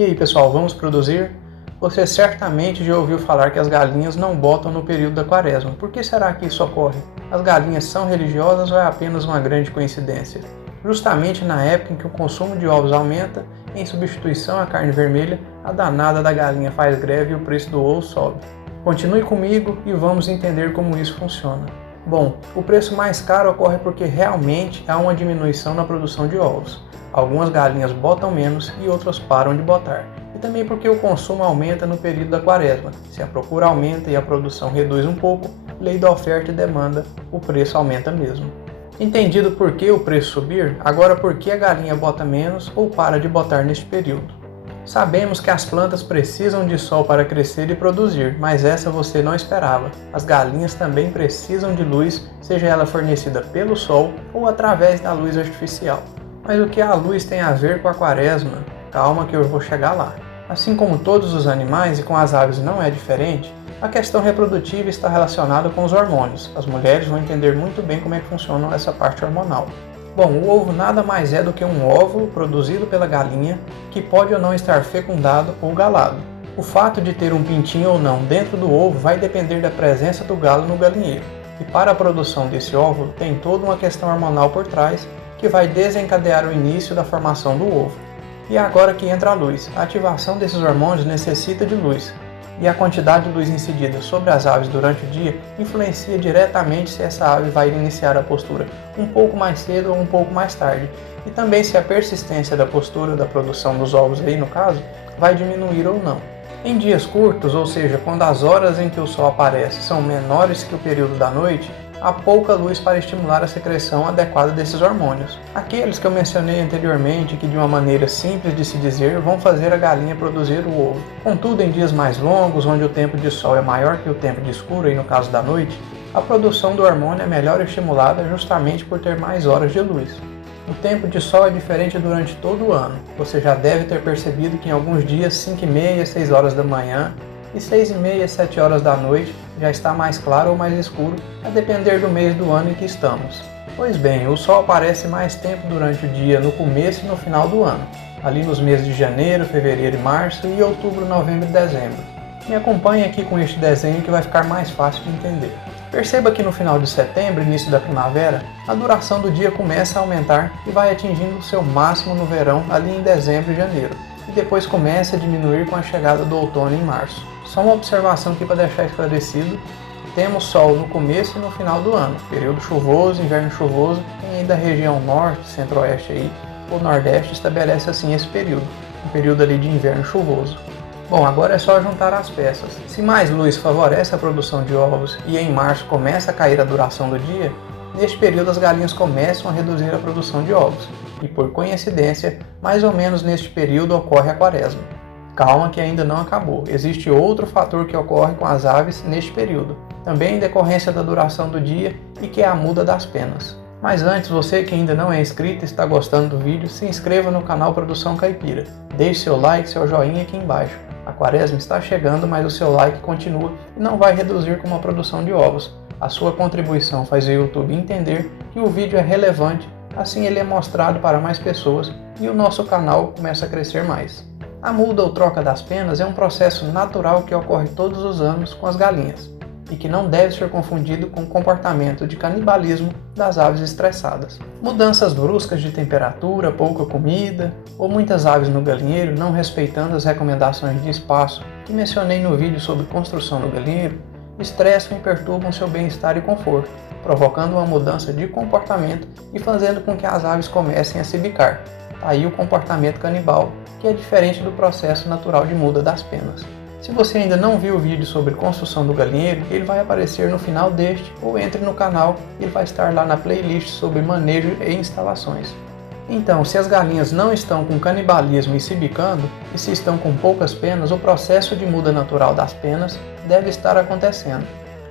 E aí pessoal, vamos produzir? Você certamente já ouviu falar que as galinhas não botam no período da quaresma. Por que será que isso ocorre? As galinhas são religiosas ou é apenas uma grande coincidência? Justamente na época em que o consumo de ovos aumenta, em substituição à carne vermelha, a danada da galinha faz greve e o preço do ovo sobe. Continue comigo e vamos entender como isso funciona. Bom, o preço mais caro ocorre porque realmente há uma diminuição na produção de ovos. Algumas galinhas botam menos e outras param de botar. E também porque o consumo aumenta no período da quaresma. Se a procura aumenta e a produção reduz um pouco, lei da oferta e demanda, o preço aumenta mesmo. Entendido por que o preço subir, agora por que a galinha bota menos ou para de botar neste período. Sabemos que as plantas precisam de sol para crescer e produzir, mas essa você não esperava. As galinhas também precisam de luz, seja ela fornecida pelo sol ou através da luz artificial. Mas o que a luz tem a ver com a quaresma? Calma que eu vou chegar lá. Assim como todos os animais e com as aves não é diferente, a questão reprodutiva está relacionada com os hormônios. As mulheres vão entender muito bem como é que funciona essa parte hormonal. Bom, o ovo nada mais é do que um óvulo produzido pela galinha que pode ou não estar fecundado ou galado. O fato de ter um pintinho ou não dentro do ovo vai depender da presença do galo no galinheiro. E para a produção desse óvulo tem toda uma questão hormonal por trás que vai desencadear o início da formação do ovo. E é agora que entra a luz. A ativação desses hormônios necessita de luz. E a quantidade de luz incidida sobre as aves durante o dia influencia diretamente se essa ave vai iniciar a postura um pouco mais cedo ou um pouco mais tarde. E também se a persistência da postura da produção dos ovos aí no caso, vai diminuir ou não. Em dias curtos, ou seja, quando as horas em que o sol aparece são menores que o período da noite, há pouca luz para estimular a secreção adequada desses hormônios. Aqueles que eu mencionei anteriormente, que de uma maneira simples de se dizer, vão fazer a galinha produzir o ovo. Contudo, em dias mais longos, onde o tempo de sol é maior que o tempo de escuro, e no caso da noite, a produção do hormônio é melhor estimulada justamente por ter mais horas de luz. O tempo de sol é diferente durante todo o ano. Você já deve ter percebido que em alguns dias, 5h30, 6 horas da manhã, e 6h30, 7 horas da noite já está mais claro ou mais escuro, a depender do mês do ano em que estamos. Pois bem, o sol aparece mais tempo durante o dia no começo e no final do ano, ali nos meses de janeiro, fevereiro e março e outubro, novembro e dezembro. Me acompanhe aqui com este desenho que vai ficar mais fácil de entender. Perceba que no final de setembro e início da primavera, a duração do dia começa a aumentar e vai atingindo o seu máximo no verão ali em dezembro e janeiro, e depois começa a diminuir com a chegada do outono em março. Só uma observação aqui para deixar esclarecido, temos sol no começo e no final do ano, período chuvoso, inverno chuvoso, e ainda a região norte, centro-oeste aí, ou nordeste estabelece assim esse período, um período ali de inverno chuvoso. Bom, agora é só juntar as peças. Se mais luz favorece a produção de ovos e em março começa a cair a duração do dia, neste período as galinhas começam a reduzir a produção de ovos, e por coincidência, mais ou menos neste período ocorre a quaresma. Calma que ainda não acabou, existe outro fator que ocorre com as aves neste período, também em decorrência da duração do dia e que é a muda das penas. Mas antes, você que ainda não é inscrito e está gostando do vídeo, se inscreva no canal Produção Caipira, deixe seu like, seu joinha aqui embaixo. A quaresma está chegando, mas o seu like continua e não vai reduzir com uma produção de ovos. A sua contribuição faz o YouTube entender que o vídeo é relevante, assim ele é mostrado para mais pessoas e o nosso canal começa a crescer mais. A muda ou troca das penas é um processo natural que ocorre todos os anos com as galinhas e que não deve ser confundido com o comportamento de canibalismo das aves estressadas. Mudanças bruscas de temperatura, pouca comida ou muitas aves no galinheiro não respeitando as recomendações de espaço que mencionei no vídeo sobre construção do galinheiro, estressam e perturbam seu bem-estar e conforto, provocando uma mudança de comportamento e fazendo com que as aves comecem a se bicar. Aí o comportamento canibal, que é diferente do processo natural de muda das penas. Se você ainda não viu o vídeo sobre construção do galinheiro, ele vai aparecer no final deste, ou entre no canal, ele vai estar lá na playlist sobre manejo e instalações. Então, se as galinhas não estão com canibalismo e se bicando, e se estão com poucas penas, o processo de muda natural das penas deve estar acontecendo.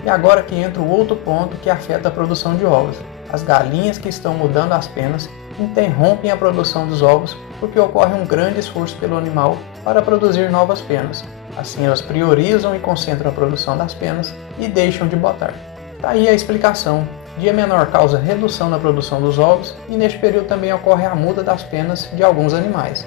E agora que entra o outro ponto que afeta a produção de ovos. As galinhas que estão mudando as penas interrompem a produção dos ovos porque ocorre um grande esforço pelo animal para produzir novas penas. Assim elas priorizam e concentram a produção das penas e deixam de botar. Daí a explicação. Dia menor causa redução na produção dos ovos e neste período também ocorre a muda das penas de alguns animais.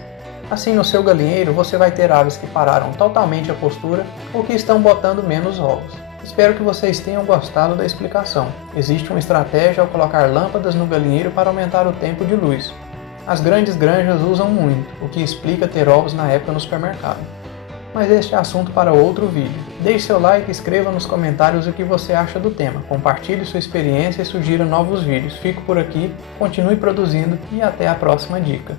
Assim, no seu galinheiro, você vai ter aves que pararam totalmente a postura ou que estão botando menos ovos. Espero que vocês tenham gostado da explicação. Existe uma estratégia ao colocar lâmpadas no galinheiro para aumentar o tempo de luz. As grandes granjas usam muito, o que explica ter ovos na época no supermercado. Mas este é assunto para outro vídeo. Deixe seu like e escreva nos comentários o que você acha do tema. Compartilhe sua experiência e sugira novos vídeos. Fico por aqui, continue produzindo e até a próxima dica.